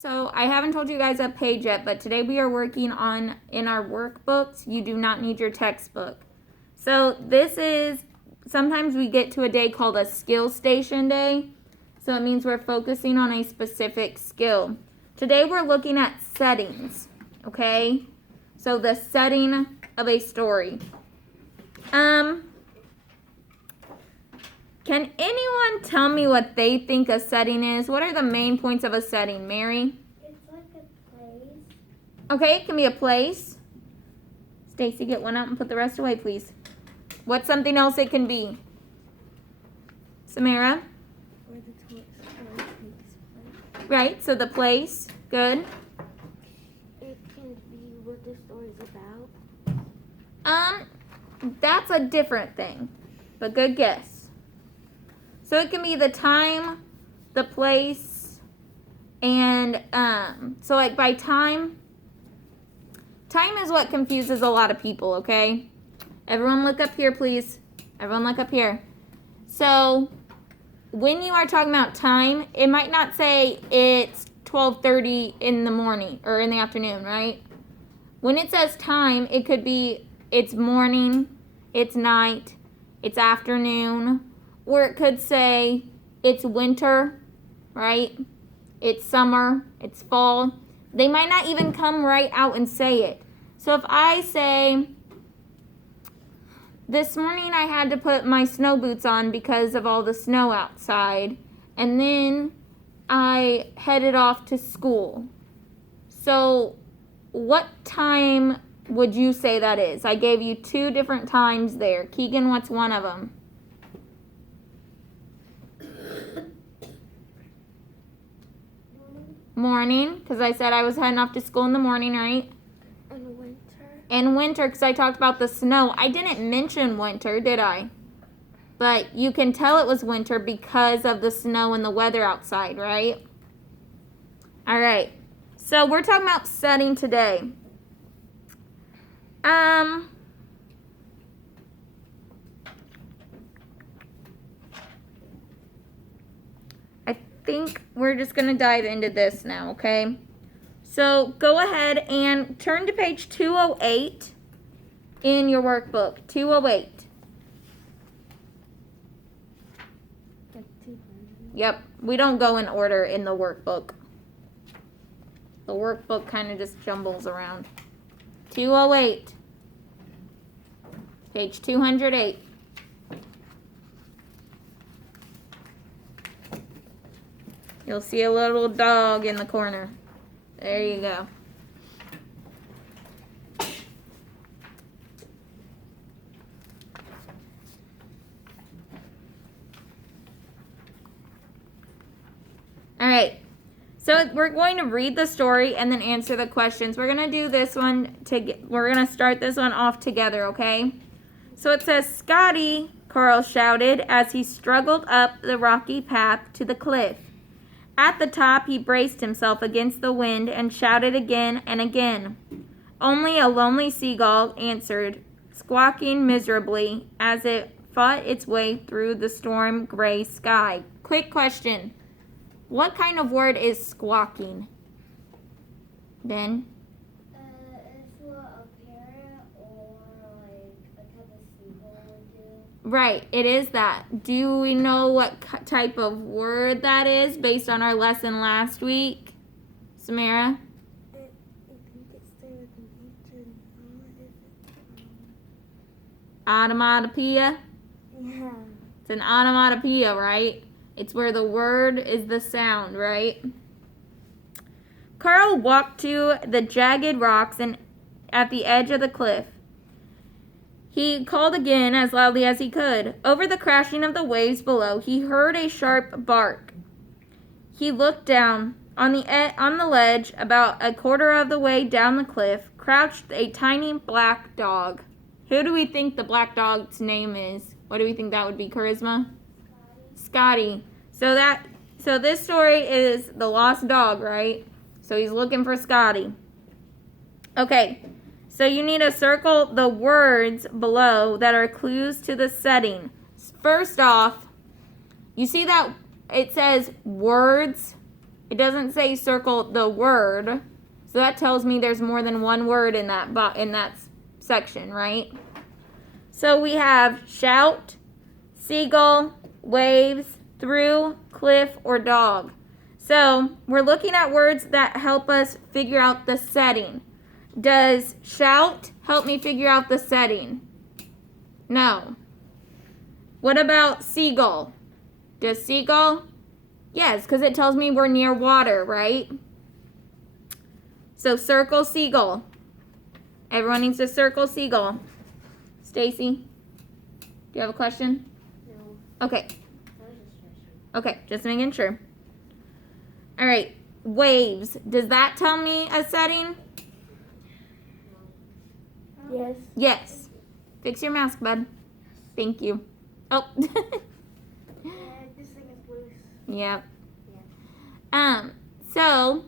So I haven't told you guys a page yet, but today we are working on, in our workbooks, you do not need your textbook. So this is, sometimes we get to a day called a skill station day. So it means we're focusing on a specific skill. Today we're looking at settings, okay? So the setting of a story. Can anyone tell me what they think a setting is? What are the main points of a setting, Mary? It's like a place. Okay, it can be a place. Stacy, get one out and put the rest away, please. What's something else it can be? Samara? Where the story takes place. Right, so the place. Good. It can be what the story's about. That's a different thing. But good guess. So it can be the time, the place, and so like by time is what confuses a lot of people, okay? Everyone look up here, please. Everyone look up here. So when you are talking about time, it might not say it's 12:30 in the morning or in the afternoon, right? When it says time, it could be it's morning, it's night, it's afternoon, or it could say it's winter, right? It's summer, it's fall. They might not even come right out and say it. So if I say, this morning I had to put my snow boots on because of all the snow outside, and then I headed off to school. So what time would you say that is? I gave you two different times there. Keegan, what's one of them? Morning, because I said I was heading off to school in the morning, right? And winter. And winter, because I talked about the snow. I didn't mention winter, did I? But you can tell it was winter because of the snow and the weather outside, right? All right. So we're talking about setting today. I think we're just going to dive into this now, okay? So go ahead and turn to page 208 in your workbook. 208. Yep, we don't go in order in the workbook. The workbook kind of just jumbles around. 208. Page 208. You'll see a little dog in the corner. There you go. All right. So we're going to read the story and then answer the questions. We're going to do this one we're going to start this one off together, okay? So it says, "Scotty," Carl shouted as he struggled up the rocky path to the cliff. At the top, he braced himself against the wind and shouted again and again. Only a lonely seagull answered, squawking miserably as it fought its way through the storm-gray sky. Quick question. What kind of word is squawking? Ben? It's what a parrot or like a type of seagull would do. Right, it is that. Do we know what type of word that is based on our lesson last week? Samara? I think it started with an H. Onomatopoeia? Yeah. It's an onomatopoeia, right? It's where the word is the sound, right? Carl walked to the jagged rocks and at the edge of the cliff. He called again as loudly as he could. Over the crashing of the waves below, he heard a sharp bark. He looked down. On the ledge, about a quarter of the way down the cliff, crouched a tiny black dog. Who do we think the black dog's name is? What do we think that would be, Charisma? Scotty. So this story is the lost dog, right? So he's looking for Scotty. Okay. So you need to circle the words below that are clues to the setting. First off, you see that it says words It doesn't say circle the word. So that tells me there's more than one word in that section, right? So we have shout, seagull, waves, through, cliff, or dog. So we're looking at words that help us figure out the setting. Does shout help me figure out the setting? No. What about seagull? Does seagull? Yes, because it tells me we're near water, right? So circle seagull. Everyone needs to circle seagull. Stacy, do you have a question? No. Okay. I was just stressing. Okay, just making sure. All right, waves. Does that tell me a setting? Yes. Yes. Fix your mask, bud. Thank you. Oh. Yeah, this thing is loose. Yep. Yeah. So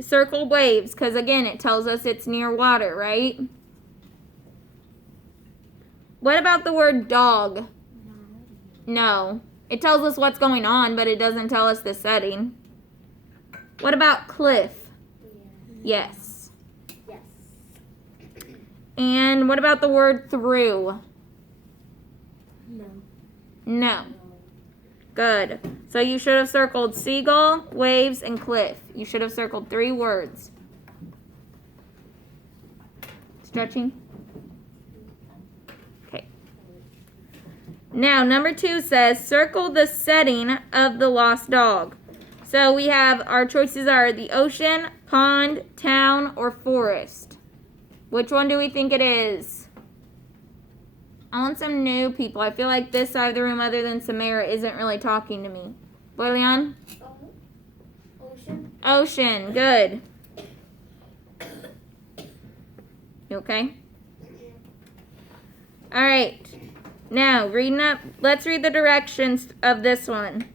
circle waves, because again, it tells us it's near water, right? What about the word dog? No. It tells us what's going on, but it doesn't tell us the setting. What about cliff? Yes. Yes. And what about the word through? No. No. Good. So you should have circled seagull, waves, and cliff. You should have circled 3 words. Stretching? Okay. Now, number 2 says, circle the setting of the lost dog. So we have, our choices are the ocean, pond, town, or forest. Which one do we think it is? I want some new people. I feel like this side of the room, other than Samara, isn't really talking to me. Boy, Leon? Ocean. Ocean. Good. You okay? All right. Now, reading up. Let's read the directions of this one.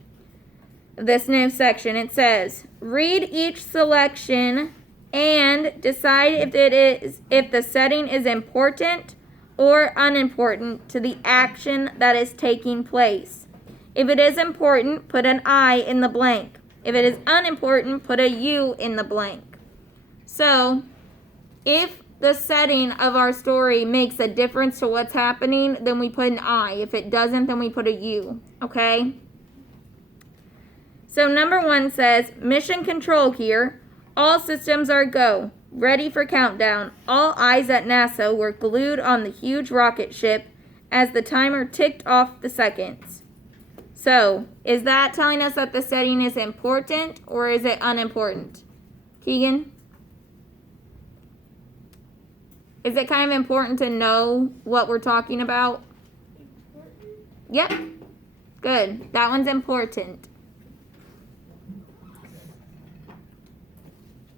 This new section. It says, read each selection and decide if the setting is important or unimportant to the action that is taking place. If it is important, put an I in the blank. If it is unimportant, put a U in the blank. So, if the setting of our story makes a difference to what's happening, then we put an I. If it doesn't, then we put a U. Okay? So number 1 says, mission control here. All systems are go. Ready for countdown. All eyes at NASA were glued on the huge rocket ship as the timer ticked off the seconds. So, is that telling us that the setting is important or is it unimportant? Keegan? Is it kind of important to know what we're talking about? Important. Yep. Good. That one's important.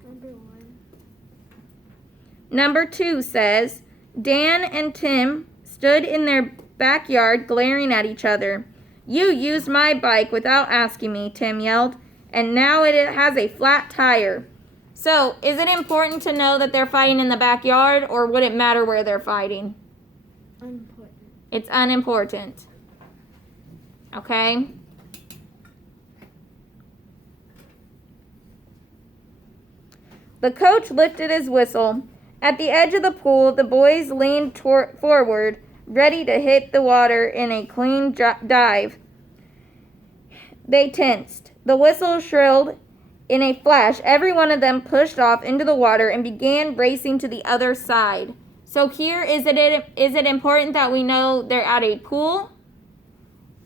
Number 1. Number 2 says, Dan and Tim stood in their backyard glaring at each other. You used my bike without asking me, Tim yelled, and now it has a flat tire. So, is it important to know that they're fighting in the backyard, or would it matter where they're fighting? Unimportant. It's unimportant. Okay? The coach lifted his whistle. At the edge of the pool, the boys leaned forward, ready to hit the water in a clean dive. They tensed. The whistle shrilled. In a flash, every one of them pushed off into the water and began racing to the other side. So here, is it important that we know they're at a pool?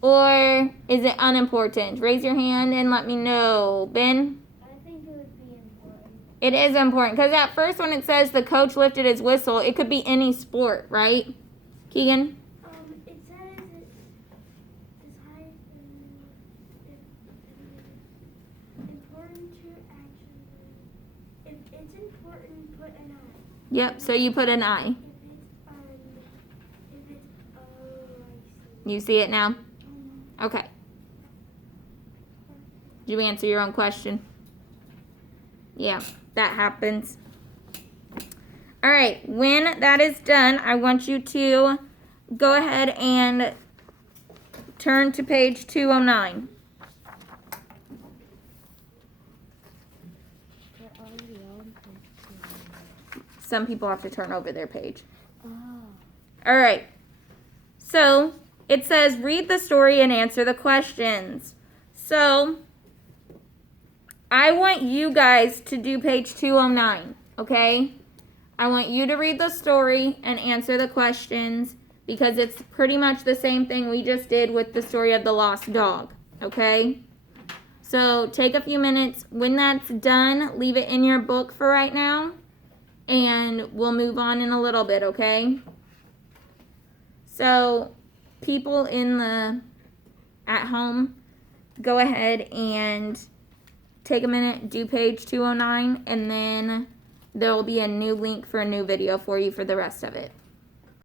Or is it unimportant? Raise your hand and let me know. Ben? I think it would be important. It is important. Because at first when it says the coach lifted his whistle, it could be any sport, right? Keegan? It says it's high important to action. If it's important, put an I. Yep, so you put an I. If it's I see. You see it now? Okay. Did you answer your own question? Yeah, that happens. All right, when that is done, I want you to go ahead and turn to page 209. already on page 209. Some people have to turn over their page. Oh. All right. So it says read the story and answer the questions. So I want you guys to do page 209, okay? I want you to read the story and answer the questions because it's pretty much the same thing we just did with the story of the lost dog, okay? So take a few minutes. When that's done, leave it in your book for right now, and we'll move on in a little bit, okay? So people at home, go ahead and take a minute, do page 209, and then there will be a new link for a new video for you for the rest of it.